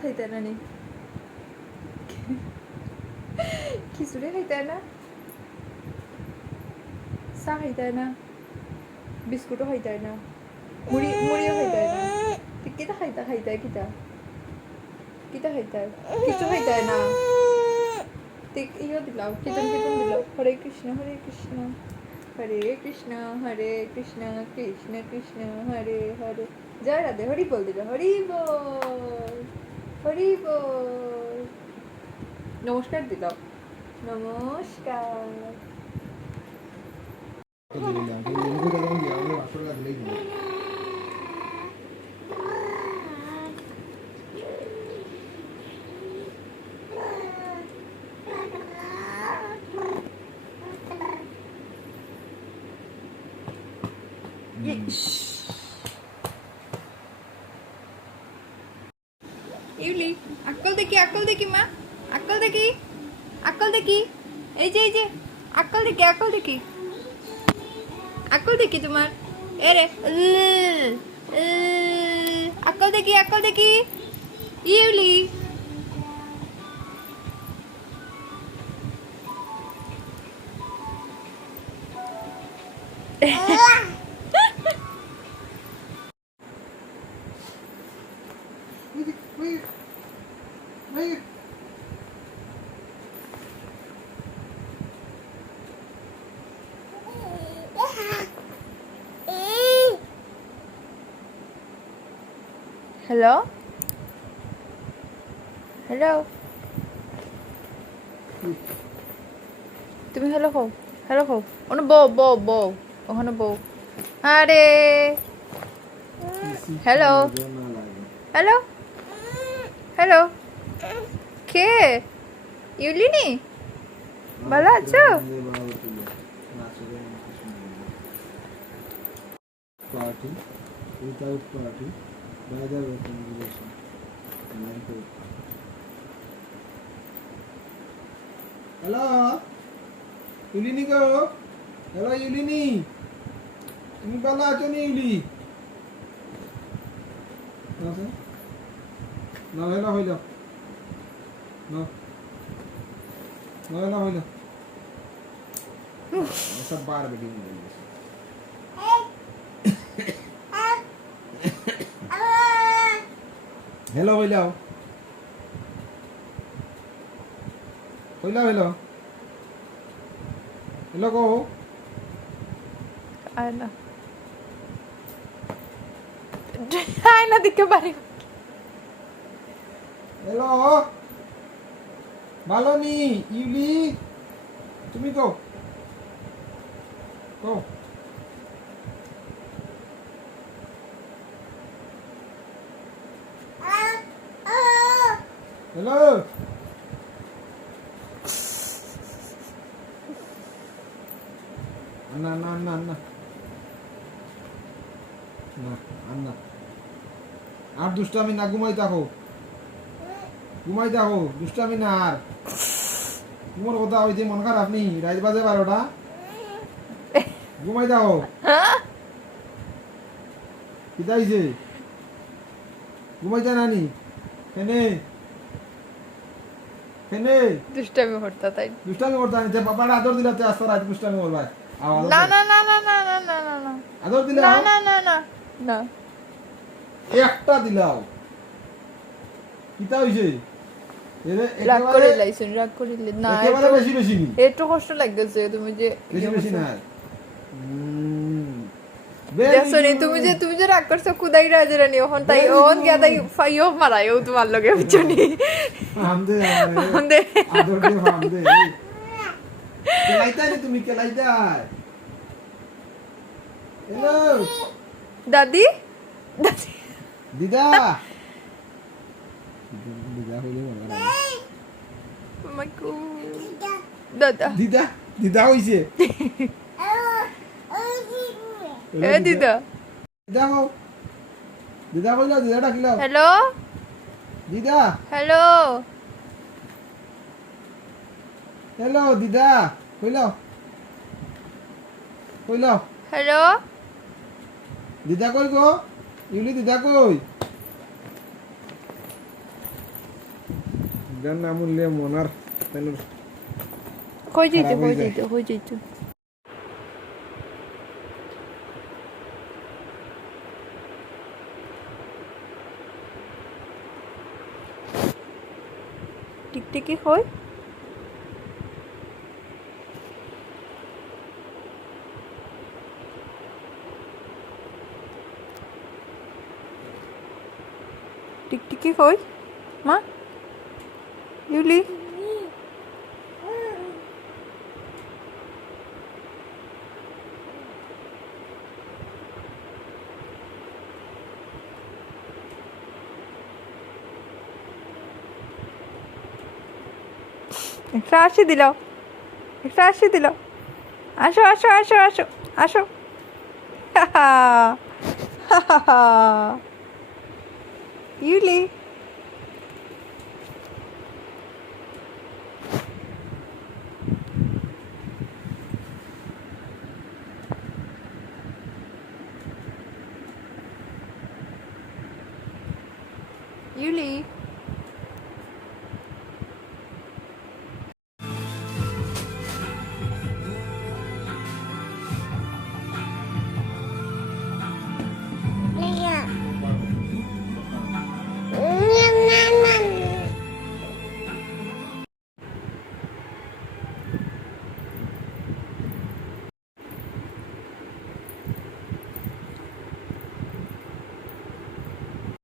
খাইতে না নি খিচুড়ি খাইতে না চা খাইতে না বিস্কুটও খাইতে না মুড়িও খাইতে না কিতা খাইতে কিতা খাইতে কিছু খাইতে না ইয়ে দিলাও কীর্তন দিলাও হরে কৃষ্ণ হরে কৃষ্ণ কৃষ্ণ কৃষ্ণ কৃষ্ণ হরে হরে জয় রাধে হরি বল দিল হরি বল নমস্কার দিলাও নমস্কার ইউলি আক্কল দেখি মা আক্কল দেখি এই যে আক্কল দেখি তোমার এরে আক্কল দেখি ইউলি হ্যালো তুমি হ্যালো হো ওখানে বউ ওখানে বউ আরে হ্যালো কে ইউলিনি ভালো আছো Party without party by the recommendation. Hello, Yulini go. Hello, Yulini. তুমি ভালো আছো নি ইউলি? না হইল সব বার বেটি हेलो हेलो को আয়না দিকে পারি हेलो ভালো নি ইউলি তুমি কো हेलो अन्ना আর দুষ্টামি না ঘুমাই থাকো দুষ্টামি না আর তোমার কথা হইতে মন খারাপ নি রাত বাজে 12টা ঘুমাই থাকো কি দাইছে ঘুমাই যা নানি কেনে দুষ্টামি করতা যে বাবার আদর দিলাতে আসতো রাত দুষ্টামি করবা না আদর দিলা না একটা দিলাও কিতা হইছে রাগ করিলে না একেবারে বেশি নি একটু কষ্ট লাগছে তুমি যে বেশি না দেখছনি তুমি যে রাগ করছো খুদাই রাজরানি ওহন তাই ওহন গিয়া তাই ফাইও মারায়ও তোমার লগে বুঝছনি আমদে আদর দিয়ে আমদে কেলাইতা নি তুমি কেলাইতা হ্যালো দাদি দিদা হইলে মনে মাইকু দিদা হইছে দিদা কইলা দিদা ডাকিলাও হ্যালো দিদা হ্যালো দিদা কইলাও হ্যালো দিদা কই গো ইউলি দিদা কই যার নাম উঠলে মনার কই যেতে খারাপ হয়ে কই যায়। যেতে কই যেতে টিকটিকি কই টিকটিকি কই মা ইউলি একটা আসি দিল একটা আসি দিল আসো আসো আসো আসো আসো ইউলি ইউলি